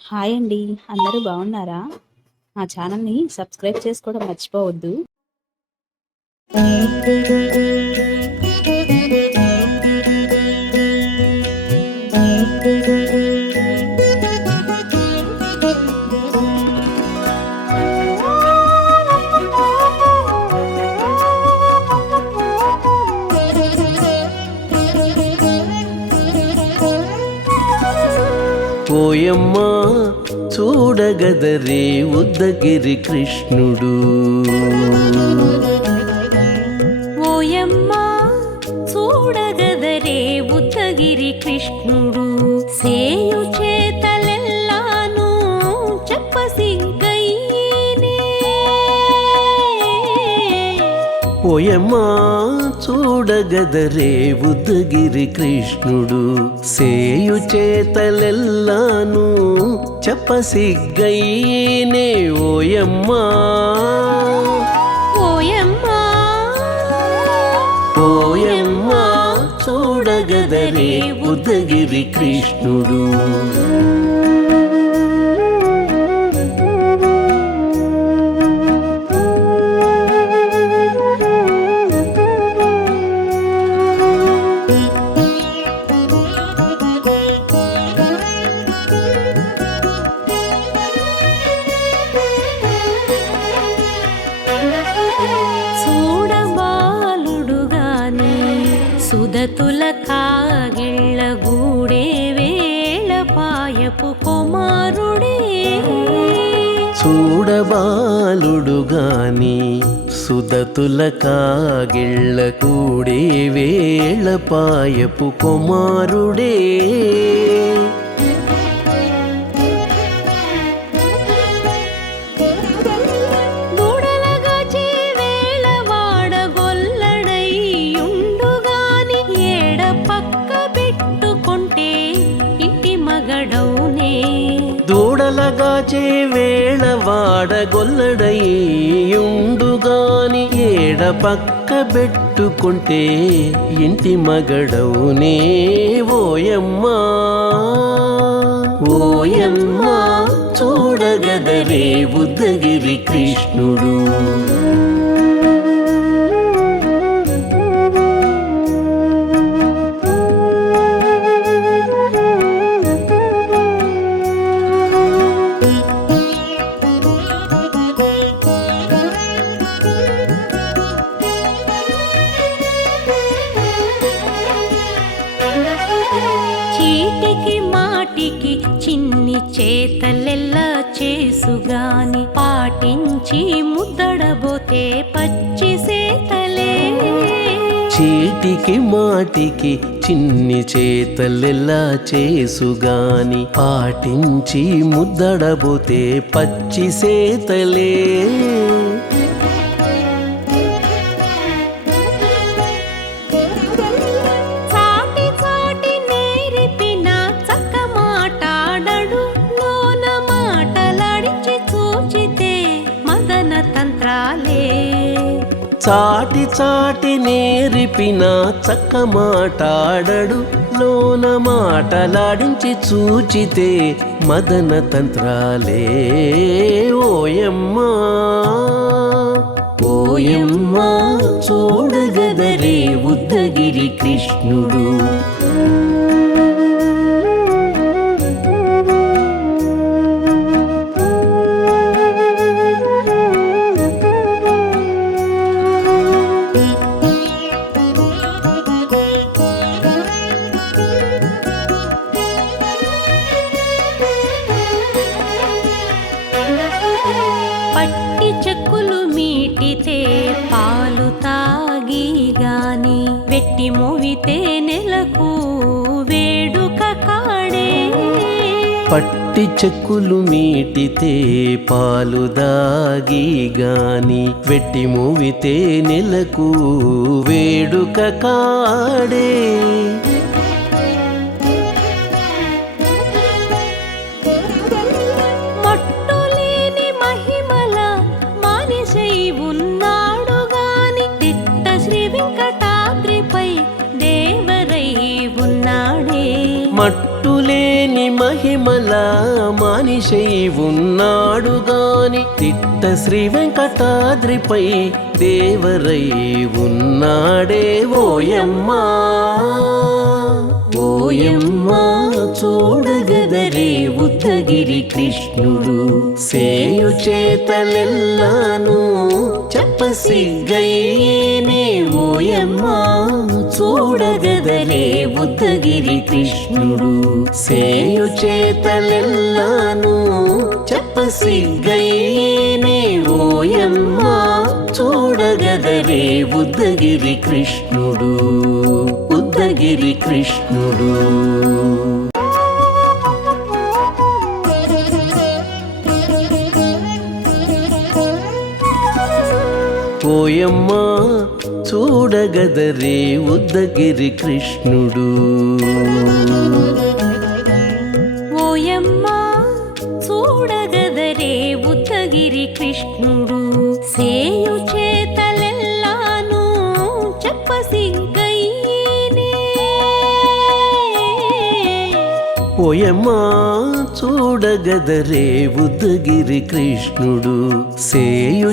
Hi అండి. అందరూ బాగున్నారా? మా ఛానల్‌ని సబ్స్క్రైబ్ చేసుకోవడం మర్చిపోవద్దు. ఓయమ్మా చూడగదరే ఉద్దగిరి కృష్ణుడు. ఓయమ్మా చూడగదరే ఉద్దగిరి కృష్ణుడు. సేయు చేతలెల్లాను చెప్పసిగ్గయ్యేనే. ఓయమ్మా చూడగదరే ఉద్దగిరి కృష్ణుడు. సేయు చేతలెల్లాను చెప్పసిగ్గయ్యేనే. ఓయమ్మా ఓయమ్మా ఓయమ్మా చూడగదరే ఉద్దగిరి కృష్ణుడు. చూడబాలుడుగాని సుదతుల కాగిళ్ళ గూడే వేళ పాయపు కుమారుడే. చూడబాలుడుగాని సుదతుల కాగిళ్ళ కూడే వేళ పాయపు కుమారుడే. దూడలగాచి వేళ వాడగొల్లడైయుండుగాని ఏడ పక్క పెట్టుకుంటే ఇంటి మగడౌనే. దూడలగాచే వేళ వాడగొల్లడయ్యుండుగాని ఏడ పక్క పెట్టుకుంటే ఇంటి మగడవునే. ఓయమ్మా ఓయమ్మా చూడగదరే ఉద్దగిరి కృష్ణుడు. చీటికి మాటికి చిన్ని చేతలెల్లా చేసుగాని పాటించి ముద్దడబోతే పచ్చి సేతలే. చీటికి మాటికి చిన్ని చేతలెలా చేసుగాని పాటించి ముద్దడబోతే పచ్చి సేతలే. చాటి చాటి నేర్పిన చక్క మాటాడడు లోన మాటలాడించి చూచితే మదన తంత్రాలే. చాటి చాటి నేర్పిన చక్క మాటాడడు లోన మాటలాడించి చూచితే మదన తంత్రాలే. ఓయమ్మా ఓయమ్మా చూడగదరే ఉద్దగిరి కృష్ణుడు. పట్టి చెక్కులు మీటితే పాలు తాగి గాని వెట్టి మోవితే నెలకు వేడుక కాడే. పట్టి చెక్కులు మీటితే పాలు దాగి గాని వెట్టి మూవితే నెలకు వేడుక కాడే. మట్టులేని మహిమల మానిసై ఉన్నాడు గాని తిట్ట శ్రీ వెంకటాద్రిపై దేవరై ఉన్నాడే. మట్టులేని మహిమల మానిషై ఉన్నాడు గాని తిట్ట శ్రీ వెంకటాద్రిపై దేవరై ఉన్నాడే ఓయమ్మా ఓయమ్మా చూడగదరే ఉద్దగిరి కృష్ణుడు సేయు చేతలెల్లాను చెప్పసిగ్గయ్యేనే ఓయమ్మా చూడగదరే ఉద్దగిరి కృష్ణుడు సేయు చేతలెల్లాను చెప్పసిగ్గయ్యేనే ఓయమ్మా చూడగదరే ఉద్దగిరి కృష్ణుడు ఉద్దగిరి కృష్ణుడు ఓయమ్మా చూడగదరే ఉద్దగిరి కృష్ణుడు ఓయమ్మా చూడగదరే ఉద్దగిరి కృష్ణుడు సేయు చేతలెల్లాను చెప్పసిగ్గయ్యేనే ఓయమ్మా చూడగదరే ఉద్దగిరి కృష్ణుడు సేయు